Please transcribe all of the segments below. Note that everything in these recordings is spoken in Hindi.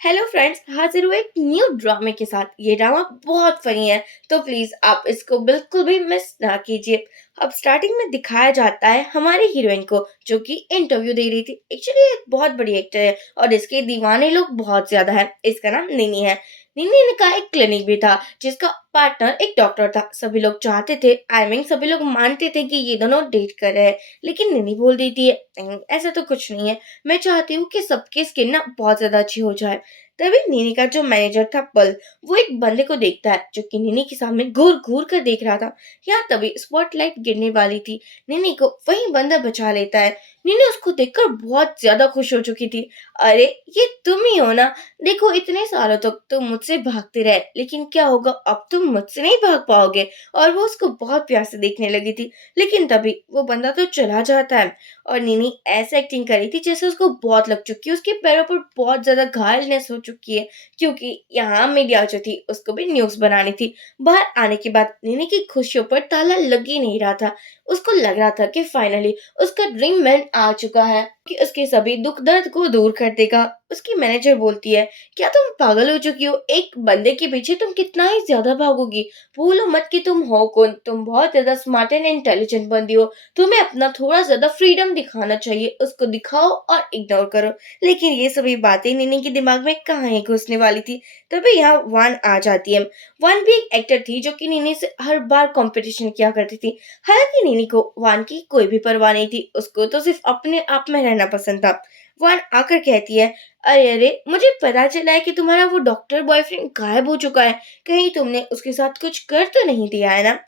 हेलो फ्रेंड्स, हाजिर हुए एक न्यू ड्रामे के साथ। ये ड्रामा बहुत फनी है, तो प्लीज आप इसको बिल्कुल भी मिस ना कीजिए। अब स्टार्टिंग में दिखाया जाता है हमारी हीरोइन को, जो कि इंटरव्यू दे रही थी। एक्चुअली एक बहुत बड़ी एक्टर है और इसके दीवाने लोग बहुत ज्यादा हैं। इसका नाम निनी है। निनी ने का एक क्लिनिक भी था जिसका पार्टनर एक डॉक्टर था। सभी लोग चाहते थे, आई मीन सभी लोग मानते थे कि ये दोनों डेट कर रहे हैं, लेकिन निनी बोल देती है "नहीं, ऐसा तो कुछ नहीं है। मैं चाहती हूँ कि सबकी स्किन ना बहुत ज्यादा अच्छी हो जाए"। तभी नीनी का जो मैनेजर था पल, वो एक बंदे को देखता है जो कि नीनी के सामने घूर घूर कर देख रहा था। यहाँ तभी स्पॉटलाइट गिरने वाली थी। नीनी को वही बंदा बचा लेता है। नीनी उसको देखकर बहुत ज्यादा खुश हो चुकी थी। अरे, ये तुम ही हो ना। देखो, इतने सालों तक तुम मुझसे भागते रहे, लेकिन क्या होगा, अब तुम मुझसे नहीं भाग पाओगे। और वो उसको बहुत प्यार से देखने लगी थी, लेकिन तभी वो बंदा तो चला जाता है। और नीनी ऐसे एक्टिंग करी थी जैसे उसको बहुत लग चुकी है, उसके पैरों पर बहुत ज्यादा घायलनेस हो चुकी है, क्योंकि यहाँ मीडिया जो थी उसको भी न्यूज बनानी थी। बाहर आने के बाद नीनी की खुशियों पर ताला लग ही नहीं रहा था। उसको लग रहा था कि फाइनली उसका ड्रीम मैन आ चुका है, कि उसके सभी दुख दर्द को दूर कर देगा। उसकी मैनेजर बोलती है, क्या तुम पागल हो चुकी हो? एक बंदे के पीछे तुम कितना ही ज्यादा भागोगी? भूलो मत कि तुम हो कौन। तुम बहुत ज्यादा स्मार्ट एंड इंटेलिजेंट बंदी हो। तुम्हें अपना थोड़ा ज्यादा फ्रीडम दिखाना चाहिए, उसको दिखाओ और इग्नोर करो। लेकिन ये सभी बातें निनी के दिमाग में कहाँ ही घुसने वाली थी। तभी यहाँ वान आ जाती है। वान भी एक एक्टर थी जो कि निनी से हर बार कंपटीशन किया करती थी। हालांकि निनी को वान की कोई भी परवाह नहीं थी, उसको तो सिर्फ अपने आप में रहना पसंद था। वान आकर कहती है, अरे अरे, मुझे पता चला है कि तुम्हारा वो डॉक्टर बॉयफ्रेंड गायब हो चुका है। कहीं तुमने उसके साथ कुछ कर तो नहीं दिया है ना?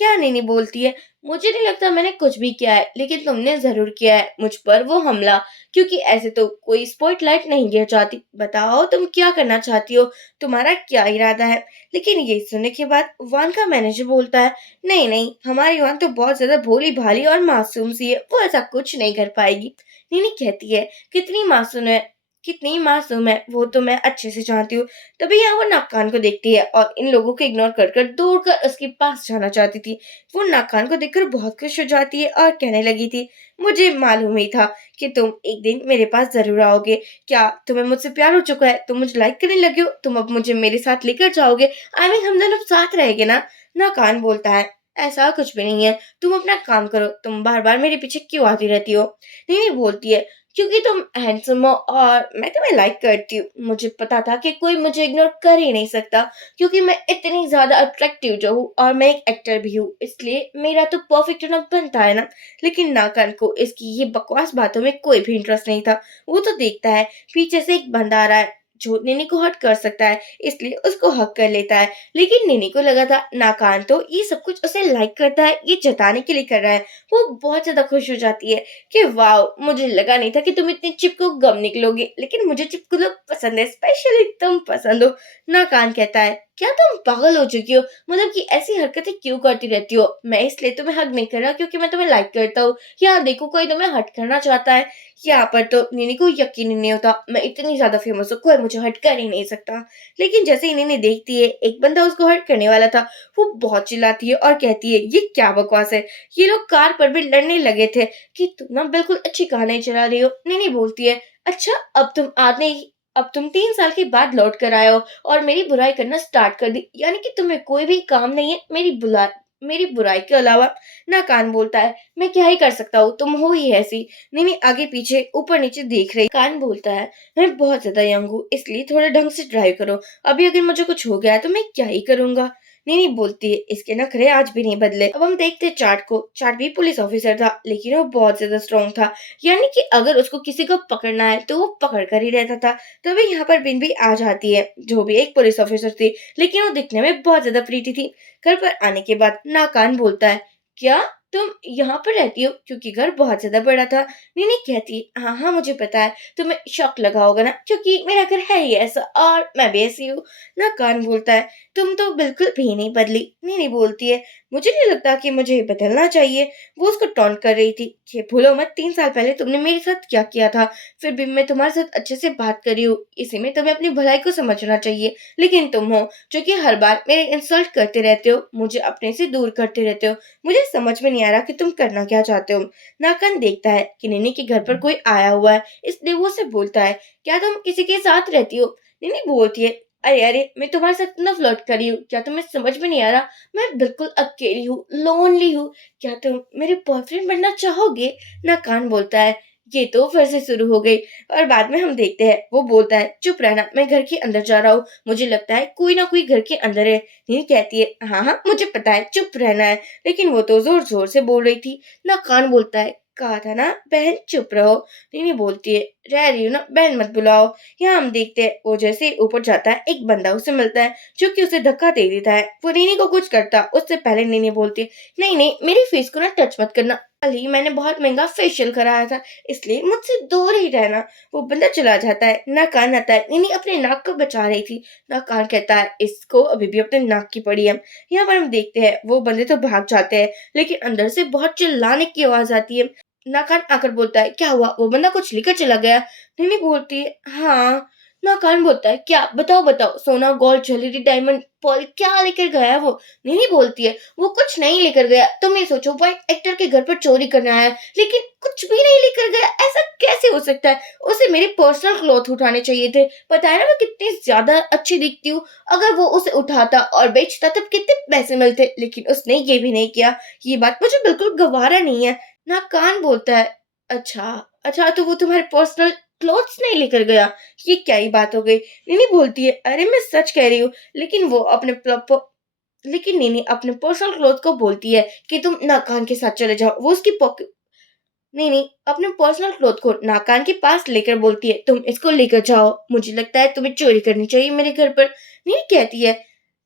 या निनी बोलती है, मुझे नहीं लगता मैंने कुछ भी किया है, लेकिन तुमने जरूर किया है मुझ पर वो हमला। क्योंकि ऐसे तो कोई स्पॉटलाइट नहीं गिर जाती। बताओ तुम क्या करना चाहती हो? तुम्हारा क्या इरादा है? लेकिन ये सुनने के बाद वान का मैनेजर बोलता है, नहीं नहीं, हमारी वान तो बहुत ज्यादा भोली भाली और मासूम सी है, वो ऐसा कुछ नहीं कर पाएगी। नीनी कहती है, कितनी मासूम है, कितनी मासूम है वो तो मैं अच्छे से जानती हूँ। तभी यहाँ वो नाकान को देखती है और इन लोगों को इग्नोर कर कर दौड़कर उसके पास जाना चाहती थी। वो नाकान को देखकर बहुत खुश हो जाती है और कहने लगी थी, मुझे मालूम ही था कि तुम एक दिन मेरे पास जरूर आओगे। क्या तुम्हें मुझसे प्यार हो चुका है? तुम मुझे लाइक करने लगे हो? तुम अब मुझे मेरे साथ लेकर जाओगे? आई मीन हम दोनों साथ रहेंगे ना? नाकान बोलता है, ऐसा कुछ भी नहीं है। तुम अपना काम करो, तुम बार बार मेरे पीछे क्यों आती रहती हो? नहीं बोलती है, क्योंकि तुम हैंडसम हो और मैं तुम्हें लाइक करती हूँ। मुझे पता था कि कोई मुझे इग्नोर कर ही नहीं सकता, क्योंकि मैं इतनी ज्यादा अट्रैक्टिव जो हूँ और मैं एक एक्टर भी हूँ, इसलिए मेरा तो परफेक्ट होना बनता है ना। लेकिन नाकान को इसकी ये बकवास बातों में कोई भी इंटरेस्ट नहीं था। वो तो देखता है पीछे से एक बंदा आ रहा है जो निनी को हर्ट कर सकता है, इसलिए उसको हक कर लेता है। लेकिन निनी को लगा था नाकान तो ये सब कुछ उसे लाइक करता है, ये जताने के लिए कर रहा है। वो बहुत ज्यादा खुश हो जाती है कि वाओ, मुझे लगा नहीं था कि तुम इतनी चिपको गम निकलोगे, लेकिन मुझे चिपकू लोग पसंद है, स्पेशली तुम पसंद हो। नाकान कहता है, क्या तुम पागल हो चुकी हो? मतलब कि ऐसी हरकतें क्यों करती रहती हो? मैं इसलिए तुम्हें हग नहीं कर रहा क्योंकि मैं तुम्हें लाइक करता हूँ, या देखो कोई तुम्हें हट करना चाहता है। यहाँ पर तो निनी को यकीन ही नहीं होता, मैं इतनी ज्यादा फेमस हूँ, कोई मुझे हट कर ही नहीं सकता। लेकिन जैसे ही निनी देखती है एक बंदा उसको हट करने वाला था, वो बहुत चिल्लाती है और कहती है, ये क्या बकवास है? ये लोग कार पर भी लड़ने लगे थे कि तुम ना बिल्कुल अच्छी कार नहीं चला रही हो। निनी बोलती है, अच्छा, अब तुम 3 साल के बाद लौट कर आए हो और मेरी बुराई करना स्टार्ट कर दी, यानी कि तुम्हें कोई भी काम नहीं है मेरी बुराई के अलावा। नाकान बोलता है, मैं क्या ही कर सकता हूँ, तुम हो ही ऐसी। निनी आगे पीछे ऊपर नीचे देख रही। कान बोलता है, मैं बहुत ज्यादा यंग हूँ, इसलिए थोड़ा ढंग से ड्राइव करो। अभी अगर मुझे कुछ हो गया तो मैं क्या ही करूंगा? नहीं बोलती है, इसके नखरे आज भी नहीं बदले। अब हम देखते हैं चार्ट को। चार्ट भी पुलिस ऑफिसर था, लेकिन वो बहुत ज्यादा स्ट्रांग था, यानी कि अगर उसको किसी को पकड़ना है तो वो पकड़ कर ही रहता था। तभी यहाँ पर बिन भी आ जाती है, जो भी एक पुलिस ऑफिसर थी, लेकिन वो दिखने में बहुत ज्यादा प्रीति थी। घर पर आने के बाद नाकान बोलता है, क्या तुम यहाँ पर रहती हो? क्योंकि घर बहुत ज्यादा बड़ा था। नीनी कहती, हाँ हाँ मुझे पता है, तुम्हें शौक लगा होगा ना, क्योंकि मेरा घर है ही ऐसा और मैं भी ऐसी हूँ। नाकान बोलता है, तुम तो बिल्कुल भी नहीं बदली। नीनी बोलती है, मुझे नहीं लगता कि मुझे बदलना चाहिए। वो उसको टॉन्ट कर रही थी, ये भूलो मत 3 साल पहले तुमने मेरे साथ क्या किया था। फिर भी मैं तुम्हारे साथ अच्छे से बात करी हूँ, इसी में तुम्हें अपनी भलाई को समझना चाहिए। लेकिन तुम हो जो कि हर बार मेरे इंसल्ट करते रहते हो, मुझे अपने से दूर करते रहते हो। मुझे समझ में नहीं आ रहा कि तुम करना क्या चाहते हो। नाकन देखता है कि निनी के घर पर कोई आया हुआ है, इसलिए वो उसे बोलता है, क्या तुम किसी के साथ रहती हो? नहीं बोलती है, अरे अरे मैं तुम्हारे साथ इतना फ्लर्ट कर रही हूँ, क्या तुम्हें समझ में नहीं आ रहा? मैं बिल्कुल अकेली हूँ, लोनली हूँ, क्या तुम मेरे बॉयफ्रेंड बनना चाहोगे? ना कान बोलता है, ये तो फिर से शुरू हो गई। और बाद में हम देखते हैं वो बोलता है, चुप रहना, मैं घर के अंदर जा रहा हूँ, मुझे लगता है कोई ना कोई घर के अंदर है। नीनी कहती है, हाँ हाँ मुझे पता है, चुप रहना है। लेकिन वो तो जोर जोर से बोल रही थी। ना कान बोलता है, कहा था ना बहन चुप रहो। नीनी बोलती है, रह रही हूँ ना बहन, मत बुलाओ। यहाँ हम देखते हैं वो जैसे ही ऊपर जाता है एक बंदा उसे मिलता है जो कि उसे धक्का दे देता है। वो नीनी को कुछ करता उससे पहले नीनी बोलती है, नहीं नहीं मेरी फेस को ना टच मत करना, कल ही मैंने बहुत महंगा फेशियल कराया था, इसलिए मुझसे दूर ही रहना। वो बंदा चला जाता है। ना कान आता है, नीनी अपने नाक को बचा रही थी। ना कान कहता है, इसको अभी भी अपने नाक की पड़ी है। यहाँ पर हम देखते हैं वो बंदे तो भाग जाते हैं, लेकिन अंदर से बहुत चिल्लाने की आवाज आती है। नाकान आकर बोलता है, क्या हुआ? वो बंदा कुछ लेकर चला गया? निन्नी बोलती है, हाँ। नाकान बोलता है, क्या? बताओ बताओ, सोना गोल्ड ज्वेलरी डायमंड पॉल क्या लेकर गया है वो? निन्नी बोलती है, वो कुछ नहीं लेकर गया, तुम ये सोचो वो एक एक्टर के घर पर चोरी करने आया है, लेकिन कुछ भी नहीं लेकर गया, ऐसा कैसे हो सकता है? उसे मेरे पर्सनल क्लॉथ उठाने चाहिए थे, पता है ना मैं कितनी ज्यादा अच्छी दिखती हूँ, अगर वो उसे उठाता और बेचता तब कितने पैसे मिलते, लेकिन उसने ये भी नहीं किया। ये बात मुझे बिल्कुल गवारा नहीं है। ना कान बोलता है, अच्छा अच्छा तो वो तुम्हारे पर्सनल क्लोथ्स नहीं लेकर गया? ये क्या ही बात हो गई? नीनी बोलती है, अरे मैं सच कह रही हूँ। लेकिन वो अपने लेकिन नीनी अपने पर्सनल क्लोथ को बोलती है कि तुम नाकान के साथ चले जाओ। वो उसकी पॉकेट, नहीं नहीं, अपने पर्सनल क्लोथ को नाकान के पास लेकर बोलती है, तुम इसको लेकर जाओ, मुझे लगता है तुम्हें चोरी करनी चाहिए मेरे घर पर। नीनी कहती है,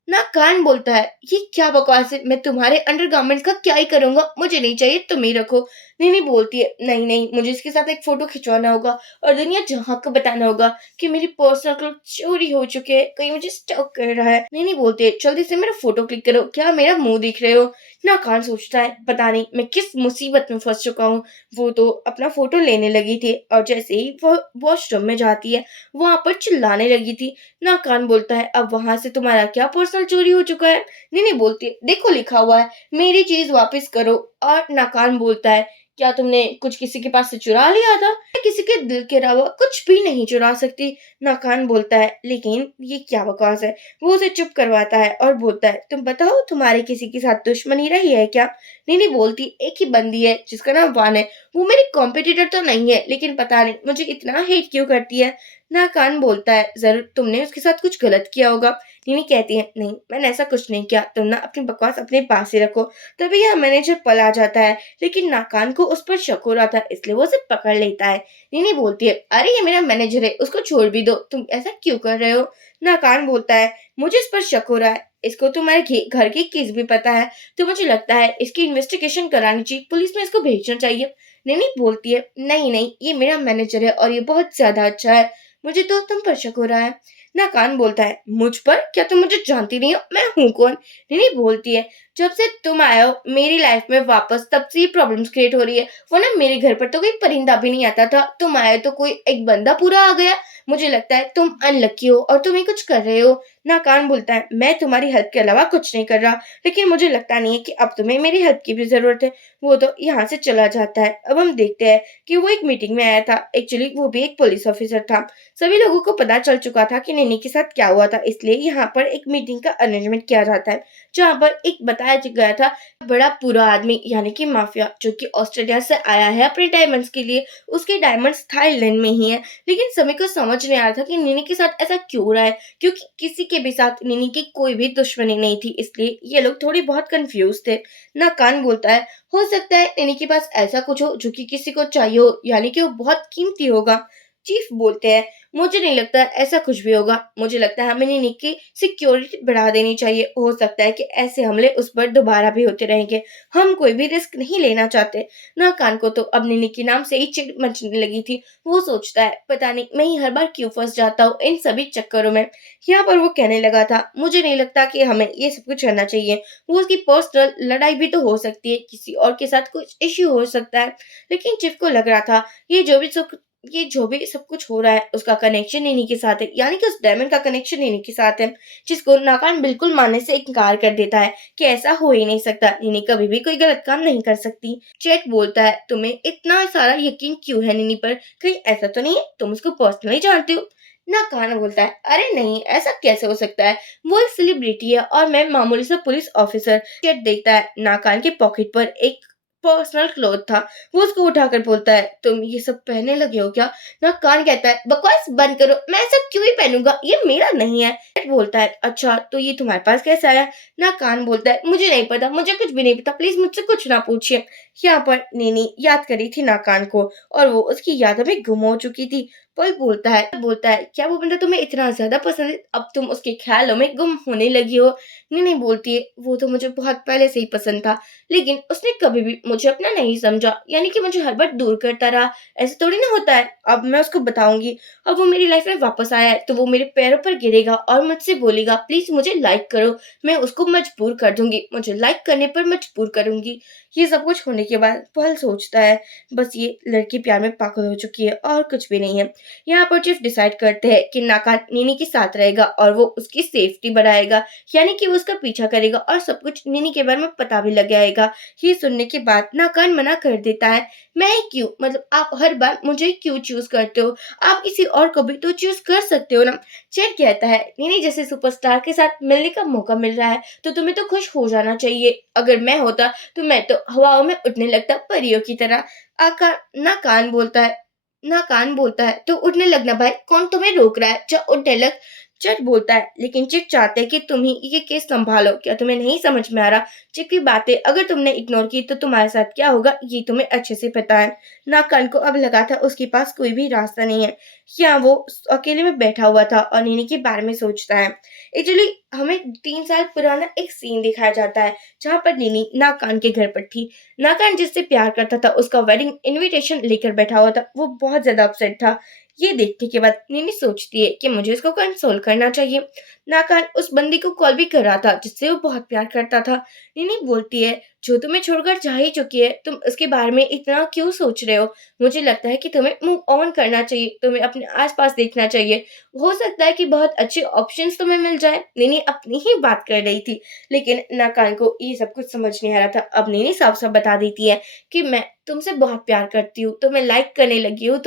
ना कान बोलता है, ये क्या बकवास है, मैं तुम्हारे अंडरगारमेंट्स का क्या ही करूंगा, मुझे नहीं चाहिए, तुम ही रखो। नहीं बोलती है, नहीं नहीं मुझे इसके साथ एक फोटो खिंचवाना होगा और दुनिया जहां को बताना होगा कि मेरी पर्सनल क्लोथ चोरी हो चुके हैं, कहीं मुझे स्टॉक कर रहा है। नहीं बोलती है, जल्दी से मेरा फोटो क्लिक करो, क्या मेरा मुंह दिख रहे हो? ना कान सोचता है, पता नहीं मैं किस मुसीबत में फंस चुका हूँ। वो तो अपना फोटो लेने लगी थी और जैसे ही वो वॉशरूम में जाती है वहां पर चिल्लाने लगी थी। ना कान बोलता है, अब वहां से तुम्हारा क्या पर्सनल चोरी हो चुका है? नहीं बोलती है, देखो लिखा हुआ है, मेरी चीज वापस करो। और नाकान बोलता है, क्या तुमने कुछ किसी के पास से चुरा लिया था? मैं किसी के दिल के अलावा कुछ भी नहीं चुरा सकती। नाकान बोलता है, लेकिन ये क्या बकवास है? वो उसे चुप करवाता है और बोलता है, तुम बताओ तुम्हारे किसी के साथ दुश्मनी रही है क्या? नहीं बोलती, एक ही बंदी है जिसका नाम वान है, वो मेरी कॉम्पिटिटर तो नहीं है, लेकिन पता नहीं मुझे इतना हेट क्यों करती है। नाकान बोलता है, जरूर तुमने उसके साथ कुछ गलत किया होगा। नीनी कहती है, नहीं मैंने ऐसा कुछ नहीं किया, तुम ना अपनी बकवास अपने पास ही रखो। तभी यह मैनेजर पला जाता है, लेकिन नाकान को उस पर शक हो रहा था, इसलिए वो उसे पकड़ लेता है। नीनी बोलती है, अरे ये मेरा मैनेजर है, उसको छोड़ भी दो, तुम ऐसा क्यों कर रहे हो? नाकान बोलता है, मुझे इस पर शक हो रहा है, इसको तुम्हारे घर की केस भी पता है, तो मुझे लगता है इसकी इन्वेस्टिगेशन करानी चाहिए, पुलिस में इसको भेजना चाहिए। नीनी बोलती है, नहीं नहीं ये मेरा मैनेजर है और ये बहुत ज्यादा अच्छा है, मुझे तो तुम पर शक हो रहा है। नाकान बोलता है, मुझ पर? क्या तुम मुझे जानती नहीं हो, मैं हूँ कौन? नहीं बोलती है, जब से तुम आए हो मेरी लाइफ में वापस तब से ये प्रॉब्लम्स क्रिएट हो रही है, वरना मेरे घर पर तो कोई परिंदा भी नहीं आता था, तुम आए तो कोई एक बंदा पूरा आ गया। मुझे लगता है तुम अनलकी हो और तुम ही कुछ कर रहे हो। नाकान बोलता है, मैं तुम्हारी हेल्प के अलावा कुछ नहीं कर रहा, लेकिन मुझे लगता नहीं है कि अब तुम्हें मेरी हेल्प की भी जरूरत है। वो तो यहाँ से चला जाता है। अब हम देखते हैं कि वो एक मीटिंग में आया था, एक्चुअली वो भी एक पुलिस ऑफिसर था। सभी लोगों को पता चल चुका था कि नैनी के साथ क्या हुआ था, इसलिए यहाँ पर एक मीटिंग का अरेंजमेंट किया जाता है, जहाँ पर एक बताया गया था बड़ा पूरा आदमी यानी कि माफिया जो कि ऑस्ट्रेलिया से आया है अपने डायमंड्स के लिए, उसके डायमंड्स थाईलैंड में ही है। लेकिन सभी को समझ नहीं आ रहा था कि नैनी के साथ ऐसा क्यों हो रहा है, क्योंकि किसी के भी साथ नैनी की कोई भी दुश्मनी नहीं थी, इसलिए ये लोग थोड़ी बहुत कंफ्यूज थे। ना कान बोलता है, हो सकता है नैनी के पास ऐसा कुछ हो जो कि किसी को चाहिए हो, यानी कि वो बहुत कीमती होगा। चीफ बोलते हैं, मुझे नहीं लगता ऐसा कुछ भी होगा, मुझे लगता है हमें निनी की सिक्योरिटी बढ़ा देनी चाहिए, हो सकता है कि ऐसे हमले उस पर दोबारा भी होते रहेंगे, हम कोई भी रिस्क नहीं लेना चाहते। ना कान को तो अब निनी के नाम से ही चिढ़ मचने लगी थी। वो सोचता है, पता नहीं मैं ही हर बार क्यों फंस जाता हूँ इन सभी चक्करों में। यहाँ पर वो कहने लगा था, मुझे नहीं लगता कि हमें ये सब कुछ करना चाहिए, वो उसकी पर्सनल लड़ाई भी तो हो सकती है, किसी और के साथ कुछ इश्यू हो सकता है। लेकिन चिफ को लग रहा था ये जो भी सब कुछ हो रहा है उसका कनेक्शन इन्हीं के साथ है, यानी कि उस डायमंड का कनेक्शन इन्हीं के साथ है, जिसको नाकान बिल्कुल मानने से इनकार कर देता है कि ऐसा हो ही नहीं सकता, निनी कभी भी कोई गलत काम नहीं कर सकती। चेक बोलता है, तुम्हें इतना सारा यकीन क्यों है निनी पर, कहीं ऐसा तो नहीं है तुम उसको पर्सनली जानते हो? ना कान बोलता है, अरे नहीं, ऐसा कैसे हो सकता है? वो एक सेलिब्रिटी है और मैं मामूली सा पुलिस ऑफिसर। चेट देखता है ना कान के पॉकेट पर एक पर्सनल क्लोथ था। वो उसको उठाकर बोलता है, तुम ये सब पहनने लगे हो क्या? ना कान कहता है, बकवास बंद करो, मैं ऐसा क्यों ही पहनूंगा, ये मेरा नहीं है। चेट बोलता है, अच्छा तो ये तुम्हारे पास कैसे आया? ना कान बोलता है, मुझे नहीं पता, मुझे कुछ भी नहीं पता, प्लीज मुझसे कुछ ना पूछिए। यहाँ पर नीनी याद करी थी नाकान को और वो उसकी यादों में गुम हो चुकी थी। पल बोलता है, क्या वो बंदा तुम्हें इतना ज्यादा पसंद है अब तुम उसके ख्यालों में गुम होने लगी हो? नीनी बोलती है, वो तो मुझे बहुत पहले से ही पसंद था, लेकिन उसने कभी भी मुझे अपना नहीं समझा, यानी कि मुझे हर बार दूर करता रहा। ऐसे थोड़ी ना होता है। अब मैं उसको बताऊंगी। अब वो मेरी लाइफ में वापस आया है तो वो मेरे पैरों पर गिरेगा और मुझसे बोलेगा, प्लीज मुझे लाइक करो। मैं उसको मजबूर कर दूंगी, मुझे लाइक करने पर मजबूर करूंगी। ये सब कुछ होने के बाद पल सोचता है, बस ये लड़की प्यार में पागल हो चुकी है और कुछ भी नहीं है। यहाँ पर चिफ डिसाइड करते हैं कि नाका नीनी के साथ रहेगा और वो उसकी सेफ्टी बढ़ाएगा, यानी कि वो उसका पीछा करेगा और सब कुछ नीनी के बारे में पता भी लग जाएगा। ये सुनने के बाद नाकान मना कर देता है, मैं क्यों, मतलब आप हर बार मुझे क्यों चूज करते हो? आप किसी और को भी तो चूज कर सकते हो ना। चेक कहता है, नीनी जैसे सुपरस्टार के साथ मिलने का मौका मिल रहा है तो तुम्हें तो खुश हो जाना चाहिए। अगर मैं होता तो मैं तो हवाओं में उड़ने लगता परियों की तरह। आका ना कान बोलता है ना कान बोलता है, तो उड़ने लगना भाई, कौन तुम्हें रोक रहा है, जा उड़ने लग। चिक बोलता है, लेकिन चिक चाहते हैं कि तुम ही ये केस संभालो, क्या तुम्हें नहीं समझ में आ रहा? चिक की बातें अगर तुमने इग्नोर की तो तुम्हारे साथ क्या होगा ये तुम्हें अच्छे से पता है। ना कान को अब लगा था उसके पास कोई भी रास्ता नहीं है। क्या वो अकेले में बैठा हुआ था और नीनी के बारे में सोचता है। एक्चुअली हमें 3 साल पुराना एक सीन दिखाया जाता है जहाँ पर नीनी नाकान के घर पर थी। नाकान जिससे प्यार करता था उसका वेडिंग इनविटेशन लेकर बैठा हुआ था, वो बहुत ज्यादा अपसेट था। ये देखने के बाद नीनी सोचती है कि मुझे इसको कंसोल करना चाहिए। नाकान उस बंदी को कॉल भी कर रहा था जिससे वो बहुत प्यार करता था। नीनी बोलती है, जो तुम्हें छोड़कर जा ही चुकी है, तुम उसके बारे में इतना क्यों सोच रहे हो? मुझे लगता है कि तुम्हें मूव ऑन करना चाहिए, तुम्हें अपने आसपास देखना चाहिए। हो सकता है कि बहुत अच्छे ऑप्शंस तुम्हें मिल जाए। नीनी अपनी ही बात कर रही थी, लेकिन नाकान को ये सब कुछ समझ नहीं आ रहा था। अब नीनी साफ साफ बता देती है कि मैं तुमसे बहुत प्यार करती हूँ, तुम्हें लाइक करने लगी हूँ,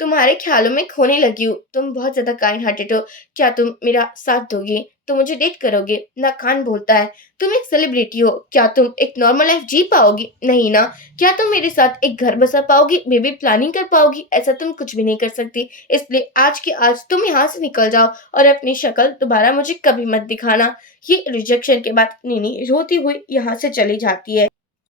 तुम्हारे ख्यालों में खोने लगी हूँ, तुम बहुत ज्यादा काइंड हार्टेड हो। क्या तुम मेरा साथ दोगे? तो मुझे डेट करोगे? नाकान बोलता है, तुम एक सेलिब्रिटी हो, क्या तुम एक नॉर्मल लाइफ जी पाओगी? नहीं ना। क्या तुम मेरे साथ एक घर बसा पाओगी, बेबी प्लानिंग कर पाओगी? ऐसा तुम कुछ भी नहीं कर सकती। इसलिए आज के आज तुम यहाँ से निकल जाओ और अपनी शक्ल दोबारा मुझे कभी मत दिखाना। ये रिजेक्शन के बाद नीनी रोती हुई यहाँ से चली जाती है।